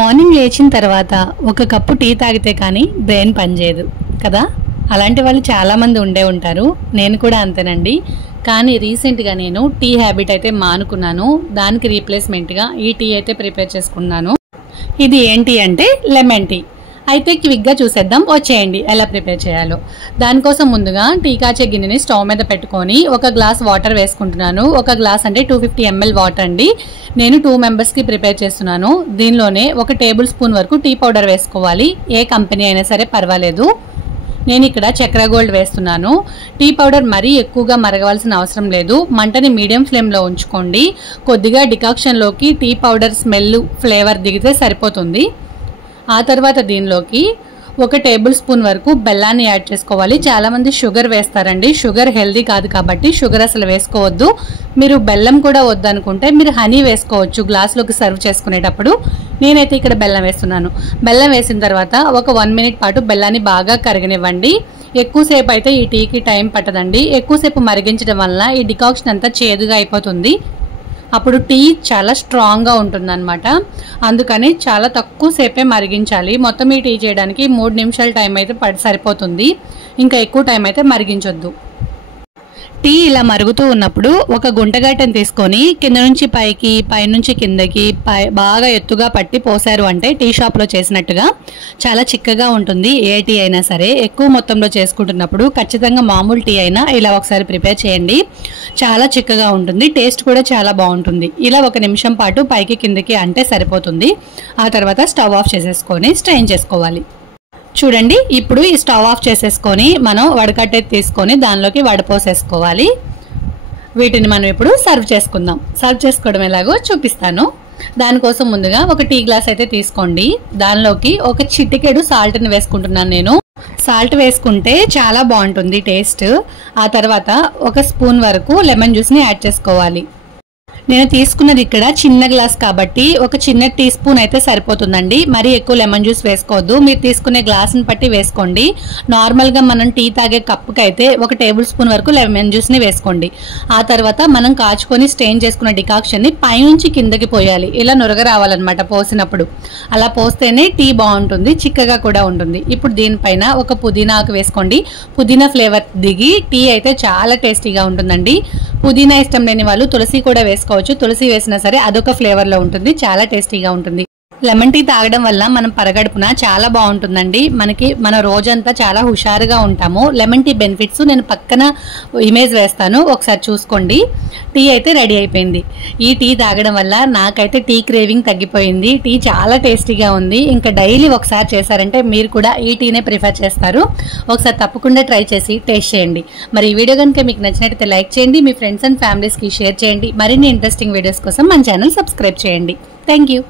Morning లేచిన తర్వాత ఒక కప్పు టీ తాగితే కానీ బ్రెయిన్ పనిచేయదు కదా. అలాంటి వాళ్ళు చాలామంది ఉండే ఉంటారు, నేను కూడా అంతేనండి. కానీ రీసెంట్గా నేను టీ హ్యాబిట్ అయితే మానుకున్నాను. దానికి రీప్లేస్మెంట్గా ఈ టీ అయితే ప్రిపేర్ చేసుకున్నాను. ఇది ఏంటి అంటే లెమన్ టీ. అయితే క్విక్గా చూసేద్దాం, వచ్చేయండి ఎలా ప్రిపేర్ చేయాలో. దానికోసం ముందుగా టీ కాచే గిన్నెని స్టవ్ మీద పెట్టుకొని ఒక గ్లాస్ వాటర్ వేసుకుంటున్నాను. ఒక గ్లాస్ అంటే 250 ml వాటర్ అండి. నేను 2 మెంబర్స్కి ప్రిపేర్ చేస్తున్నాను. దీనిలోనే 1 టేబుల్ స్పూన్ వరకు టీ పౌడర్ వేసుకోవాలి. ఏ కంపెనీ అయినా సరే పర్వాలేదు. నేను ఇక్కడ చక్ర గోల్డ్ వేస్తున్నాను. టీ పౌడర్ మరీ ఎక్కువగా మరగవలసిన అవసరం లేదు. మంటని మీడియం ఫ్లేమ్లో ఉంచుకోండి. కొద్దిగా డికాక్షన్లోకి టీ పౌడర్ స్మెల్ ఫ్లేవర్ దిగితే సరిపోతుంది. ఆ తర్వాత దీనిలోకి 1 టేబుల్ స్పూన్ వరకు బెల్లాన్ని యాడ్ చేసుకోవాలి. చాలామంది షుగర్ వేస్తారండి. షుగర్ హెల్దీ కాదు కాబట్టి షుగర్ అసలు వేసుకోవద్దు. మీరు బెల్లం కూడా వద్దనుకుంటే మీరు హనీ వేసుకోవచ్చు గ్లాస్లోకి సర్వ్ చేసుకునేటప్పుడు. నేనైతే ఇక్కడ బెల్లం వేస్తున్నాను. బెల్లం వేసిన తర్వాత ఒక 1 మినిట్ పాటు బెల్లాన్ని బాగా కరగనివ్వండి. ఎక్కువసేపు అయితే ఈ టీకి టైం పట్టదండి. ఎక్కువసేపు మరిగించడం వల్ల ఈ డికాక్షన్ అంతా చేదుగా అయిపోతుంది. అప్పుడు టీ చాలా స్ట్రాంగ్గా ఉంటుందన్నమాట. అందుకని చాలా తక్కువ సేపే మరిగించాలి. మొత్తం ఈ టీ చేయడానికి 3 నిమిషాల టైం అయితే సరిపోతుంది. ఇంకా ఎక్కువ టైం అయితే మరిగించొద్దు. టీ ఇలా మరుగుతూ ఉన్నప్పుడు ఒక గుంటగట్టెని తీసుకొని కింద నుంచి పైకి, పైనుంచి కిందకి బాగా ఎత్తుగా పట్టి పోసారు అంటే టీ షాప్లో చేసినట్టుగా చాలా చిక్కగా ఉంటుంది. ఏ టీ అయినా సరే ఎక్కువ మొత్తంలో చేసుకుంటున్నప్పుడు ఖచ్చితంగా మామూలు టీ అయినా ఇలా ఒకసారి ప్రిపేర్ చేయండి. చాలా చిక్కగా ఉంటుంది, టేస్ట్ కూడా చాలా బాగుంటుంది. ఇలా 1 నిమిషం పాటు పైకి కిందకి అంటే సరిపోతుంది. ఆ తర్వాత స్టవ్ ఆఫ్ చేసేసుకొని స్ట్రెయిన్ చేసుకోవాలి. చూడండి, ఇప్పుడు ఈ స్టవ్ ఆఫ్ చేసేసుకొని మనం వడకట్టె తీసుకొని దానిలోకి వడపోసేసుకోవాలి. వీటిని మనం ఇప్పుడు సర్వ్ చేసుకుందాం. సర్వ్ చేసుకోవడం ఎలాగో చూపిస్తాను. దానికోసం ముందుగా ఒక టీ గ్లాస్ అయితే తీసుకోండి. దానిలోకి ఒక చిటికెడు సాల్ట్ని వేసుకుంటున్నాను నేను. సాల్ట్ వేసుకుంటే చాలా బాగుంటుంది టేస్ట్. ఆ తర్వాత 1 స్పూన్ వరకు లెమన్ జ్యూస్ని యాడ్ చేసుకోవాలి. నేను తీసుకున్నది ఇక్కడ చిన్న గ్లాస్ కాబట్టి ఒక చిన్న టీ స్పూన్ అయితే సరిపోతుందండి. మరీ ఎక్కువ లెమన్ జ్యూస్ వేసుకోవద్దు. మీరు తీసుకునే గ్లాస్ని బట్టి వేసుకోండి. నార్మల్గా మనం టీ తాగే కప్పుకి అయితే 1 టేబుల్ స్పూన్ వరకు లెమన్ జ్యూస్ని వేసుకోండి. ఆ తర్వాత మనం కాచుకొని స్టెయిన్ చేసుకున్న డికాక్షన్ని పైనుంచి కిందకి పోయాలి. ఇలా నురగ రావాలన్నమాట పోసినప్పుడు. అలా పోస్తేనే టీ బాగుంటుంది, చిక్కగా కూడా ఉంటుంది. ఇప్పుడు దీనిపైన ఒక పుదీనా ఆకు వేసుకోండి. పుదీనా ఫ్లేవర్ దిగి టీ అయితే చాలా టేస్టీగా ఉంటుందండి. పుదీనా ఇష్టం లేని వాళ్ళు తులసి కూడా వేసుకోవచ్చు. తులసి వేసినా సరే అదొక ఫ్లేవర్లో ఉంటుంది, చాలా టేస్టీగా ఉంటుంది. లెమన్ టీ తాగడం వల్ల మనం పరగడుపున చాలా బాగుంటుందండి. మన రోజంతా చాలా హుషారుగా ఉంటాము. లెమన్ టీ బెనిఫిట్స్ నేను పక్కన ఇమేజ్ వేస్తాను, ఒకసారి చూసుకోండి. టీ అయితే రెడీ అయిపోయింది. ఈ టీ తాగడం వల్ల నాకైతే టీ క్రేవింగ్ తగ్గిపోయింది. టీ చాలా టేస్టీగా ఉంది. ఇంకా డైలీ ఒకసారి చేశారంటే మీరు కూడా ఈ టీనే ప్రిఫర్ చేస్తారు. ఒకసారి తప్పకుండా ట్రై చేసి టేస్ట్ చేయండి. మరి ఈ వీడియో కనుక మీకు నచ్చినట్లయితే లైక్ చేయండి, మీ ఫ్రెండ్స్ అండ్ ఫ్యామిలీస్కి షేర్ చేయండి. మరిన్ని ఇంట్రెస్టింగ్ వీడియోస్ కోసం మన ఛానల్ సబ్స్క్రైబ్ చేయండి. Thank you.